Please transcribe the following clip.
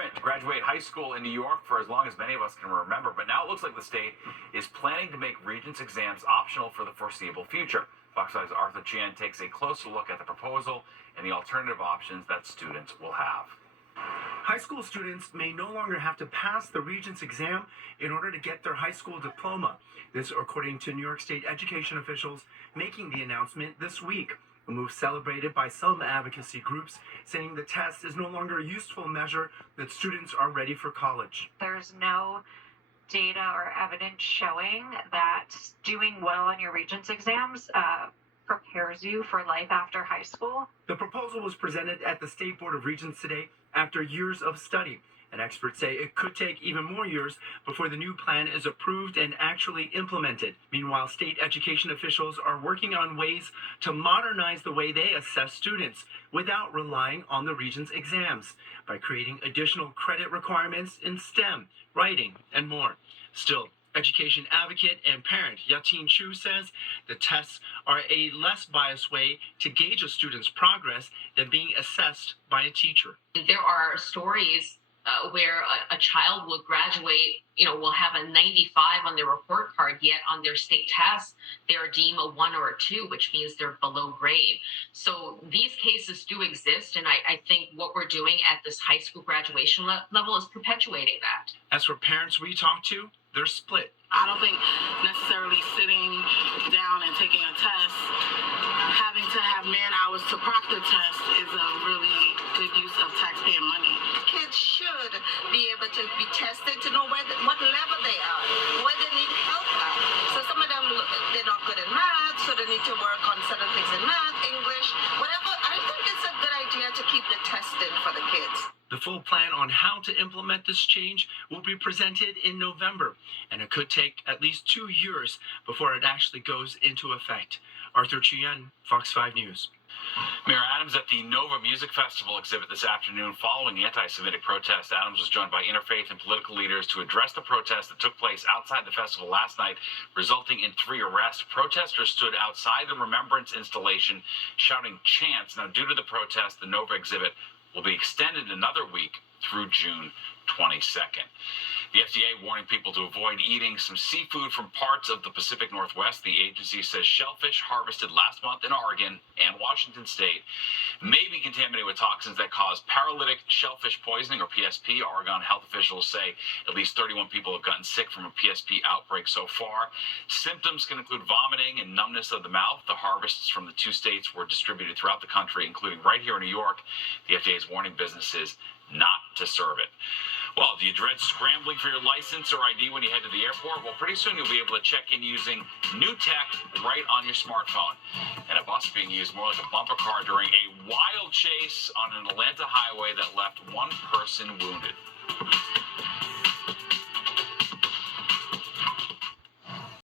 requirement to graduate high school in New York for as long as many of us can remember, but now it looks like the state is planning to make Regents exams optional for the foreseeable future. Fox 5's Arthur Chien takes a closer look at the proposal and the alternative options that students will have. High school students may no longer have to pass the Regents exam in order to get their high school diploma. This, according to New York State education officials making the announcement this week. A move celebrated by some advocacy groups, saying the test is no longer a useful measure that students are ready for college. There's no data or evidence showing that doing well on your Regents exams prepares you for life after high school. The proposal was presented at the State Board of Regents today after years of study. And experts say it could take even more years before the new plan is approved and actually implemented. Meanwhile, state education officials are working on ways to modernize the way they assess students without relying on the Regents exams by creating additional credit requirements in STEM, writing, and more. Still, education advocate and parent Yatin Chu says the tests are a less biased way to gauge a student's progress than being assessed by a teacher. There are stories where a child will graduate, will have a 95 on their report card, yet on their state test, they're deemed a 1 or a 2, which means they're below grade. So these cases do exist, and I think what we're doing at this high school graduation level is perpetuating that. As for parents we talk to, they're split. I don't think necessarily sitting down and taking a test, having to have man hours to proctor test is a really good use of taxpayer money. Kids should be able to be tested to know what level they are, where they need help at. So some of them, they're not good at math, so they need to work on certain things in math, English, whatever. I think it's a good idea to keep the testing for the kids. The full plan on how to implement this change will be presented in November, and it could take at least 2 years before it actually goes into effect. Arthur Chien, Fox 5 News. Mayor Adams at the Nova Music Festival exhibit this afternoon following the anti-Semitic protest. Adams was joined by interfaith and political leaders to address the protest that took place outside the festival last night, resulting in 3 arrests. Protesters stood outside the Remembrance installation shouting chants. Now, due to the protest, the Nova exhibit will be extended another week through June 22nd. The FDA warning people to avoid eating some seafood from parts of the Pacific Northwest. The agency says shellfish harvested last month in Oregon and Washington State may be contaminated with toxins that cause paralytic shellfish poisoning, or PSP. Oregon health officials say at least 31 people have gotten sick from a PSP outbreak so far. Symptoms can include vomiting and numbness of the mouth. The harvests from the 2 states were distributed throughout the country, including right here in New York. The FDA is warning businesses not to serve it. Well, do you dread scrambling for your license or ID when you head to the airport? Well, pretty soon you'll be able to check in using new tech right on your smartphone. And a bus being used more like a bumper car during a wild chase on an Atlanta highway that left 1 person wounded.